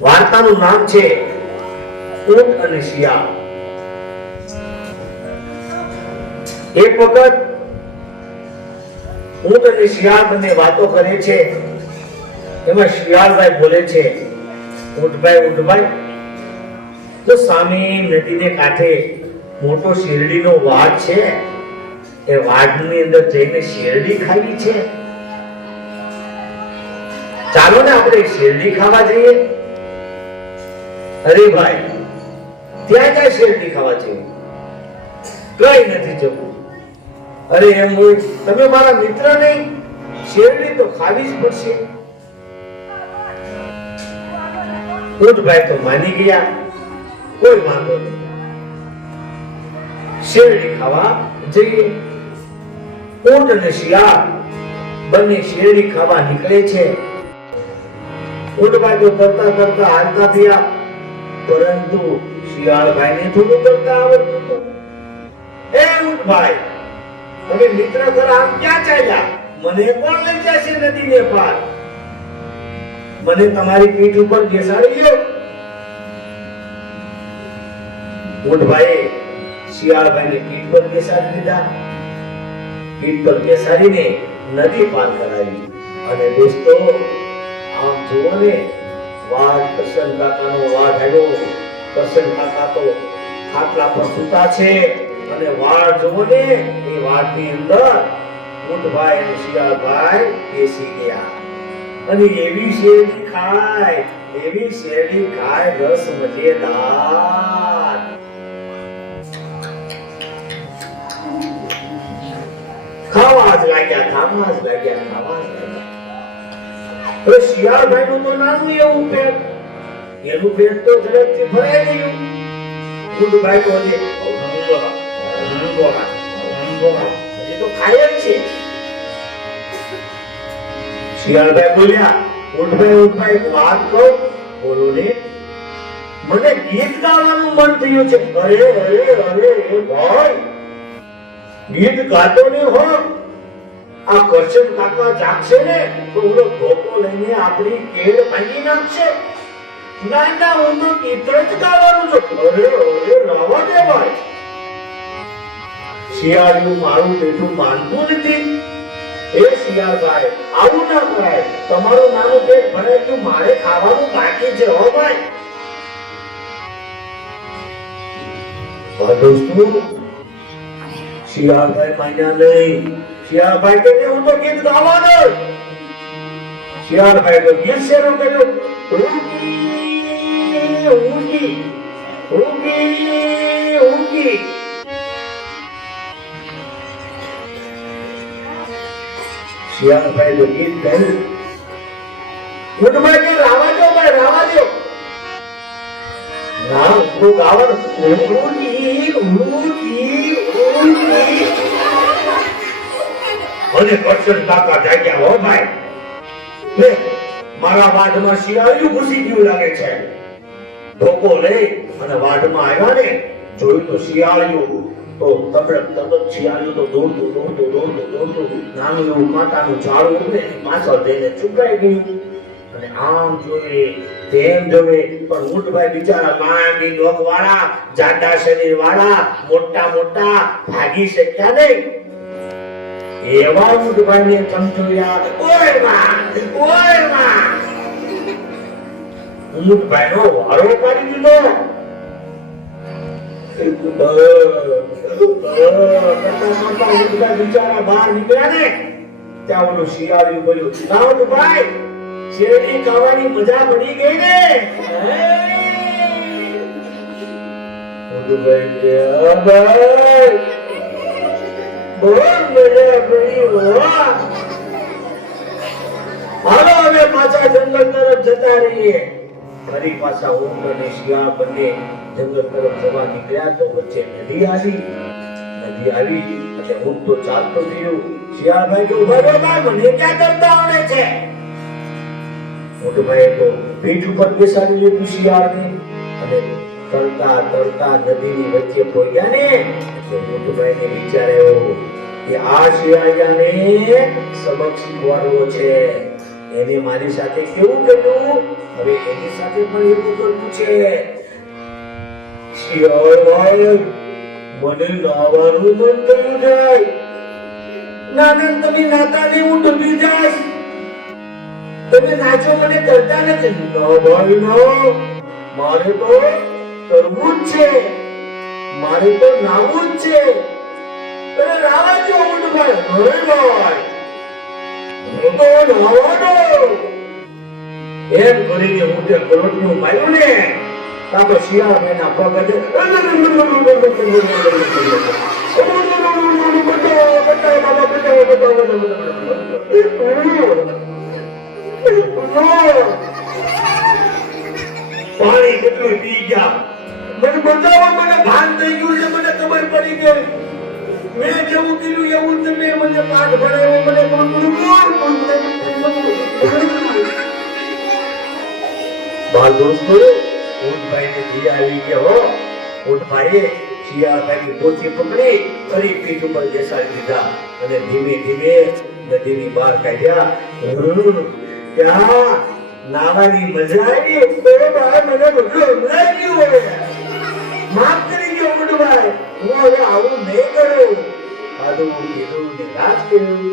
વાર્તાનું નામ છે ઊંટ અને શિયાળ. એક વખત ઊંટ અને શિયાળ બંને વાતો કરે છે. એમાં શિયાળભાઈ બોલે છે ઊંટભાઈ ઊંટભાઈ તો સામે નદીને કાંઠે મોટો શેરડીનો વાડ છે. એ વાડની અંદર જઈને શેરડી ખાવી છે. ચાલો ને આપણે શેરડી ખાવા જઈએ. અરે ભાઈ ત્યાં ક્યાં શેરડી ખાવા જઈએ કઈ નથી જવું અરે એમ હોય, તમે મારા મિત્ર નહીં શેરડી તો ખાવી જ પડશે. ઊંટભાઈ તો માની ગયા. કોઈ વાંધો નહીં. શેરડી ખાવા જઈએ. ઊંટ અને શિયાળ બંને શેરડી ખાવા નીકળે છે. ઊંટભાઈ તો તરતા તરતા હાલતા થયા. પરંતુ શિયાળભાઈને થોડું કરતા આવડતું હતું. એ ઊંટભાઈ તમે મિત્ર ઘર આમ ક્યાં ચાલ્યા? મને કોણ લઈ જશે નદીને પાર મને તમારી પીઠ ઉપર બેસાડી લ્યો. ઊંટભાઈએ શિયાળભાઈને પીઠ પર બેસાડી દીધા. પીઠ પર બેસાડીને નદી પાર કરાવી. અને દોસ્તો, આમ જુઓ ને વાઘ કરશન કાકાનો વાઘ આવ્યો. કરશન કાકા તો ખાટલા પર સૂતા છે અને વાળ જુઓ ને, એ વાળની અંદર ઊંટભાઈ અને શિયાળભાઈ બેસી ગયા. અને એવી શેરડી ખાય, એવી શેરડી ખાય રસ મજેદાર ખાવા જ લાગ્યા, ખાવા જ લાગ્યા, ખાવા જ લાગ્યા. હવે શિયાળભાઈ નું તો નાનું એવું પેટ એનું પેટ તો ઝડપથી ભરાઈ ગયું. ગુડભાઈ તો હજી બોલ્યા, ઉઠભાઈ ઉઠભાઈ વાત કહું. બોલો ને મને ગીત ગાવાનું મન થયું છે. અરે અરે અરે ભાઈ, ગીત ગાતો ને હો. આ કરશન કાકા જાગશે ને તો ઓલો ધોકો લઈને આપણી કેળ ભાંગી નાખશે. ના ના, હું તો ગીત જ ગાવાનું છું. અરે અરે, રાવા દે ભાઈ શિયાળનું મારું બેઠું માનતું નથી. એ શિયાળભાઈ, આવું ના કરાય. તમારું નાનું પેટ ભરાય તો મારે ખાવાનું બાકી છે, હો ભાઈ. દોસ્તો. શિયાળભાઈ માન્યા નહીં. શિયાળભાઈ કે હું તો ગીત ગાવાનો. શિયાળભાઈ તો ગીત શેનું કર્યું. ઊંઘી ઊંઘી ઊંઘી શિયાળભાઈ તો ગીત ગાયું. ઊંટભાઈ કે રાવા દો ભાઈ, રાવા દો રામ, હું ગાવાનું ઊંઘી ઊંઘી ઊંઘી. અને કરશન કાકા જાગ્યા હો ભાઈ. લે, મારા વાડમાં શિયાળિયું ઘૂસી ગયું લાગે છે. ધોકો લઈ અને વાડમાં આવ્યા ને, જોયું તો શિયાળિયું તો તબડક તબડક શિયાળિયું તો દોડતું દોડતું દોડતું દોડતું નાનું એવું કાંટાનું ઝાડું ને પાછળ જઈને છુપાઈ ગયું. અને આમ જોવે, તેમ જોવે, પણ ઊંટભાઈ બિચારા માંડી ડોક વાળા જાડા શરીર વાળા મોટા મોટા, ભાગી શક્યા નહીં. એવા ઊંટભાઈને ચમચોયા ઓયમાં ઓયમાં. ઊંટભાઈનો વારો પાડી દીધો. બિચારા બહાર નીકળ્યા ને ત્યાં ઓલું શિયાળિયું બોલ્યું ના ઊંટભાઈ શેરડી ખાવાની મજા પડી ગઈ ને કે, ભાઈ હાલો હવે પાછા જંગલ તરફ જતા રહીએ ફરી પાછા ઊંટ અને શિયાળ બંને જંગલ તરફ જવા નીકળ્યા તો વચ્ચે નદી આવી નદી આવી એટલે ઊંટ તો ચાલતો થયો શિયાળભાઈ કે ઊભા રહો ભાઈ મને ક્યાં કરતા આવડે છે ઊંટભાઈએ તો પીઠ ઉપર બેસાડી લીધું શિયાળને અને તરતા તરતા નદીની વચ્ચે પહોંચ્યા ને? એટલે ઊંટભાઈને વિચાર આવ્યો તમે નાચો મને કરતા નથી. ના. મારે તો કરવું જ છે. મારે તો નાવું જ છે. અરે રાવા જો ઊંટભાઈ હરે ભાઈ હું તો નાવાનો એમ કરીને ને. તા તો શિયાળા બેના પગ એવું તમે મને પાઠ ભણાવ્યો, મને બાળ દોસ્તો ઊંટભાઈ ને બીજા આવી ગયા ઊંટભાઈએ શિયાળભાઈ ની પોથી પકડી, ફરી પીઠ ઉપર બેસાડી દીધા. અને ધીમે ધીમે નદીની બહાર કાઢ્યા. ત્યાં નાવાની મજા આવી. તો ભાઈ ગયું હવે. માફ કરી દો ઊંટભાઈ હું હવે આવું નહીં કરું. આદુ કીધું ને રાત કર્યું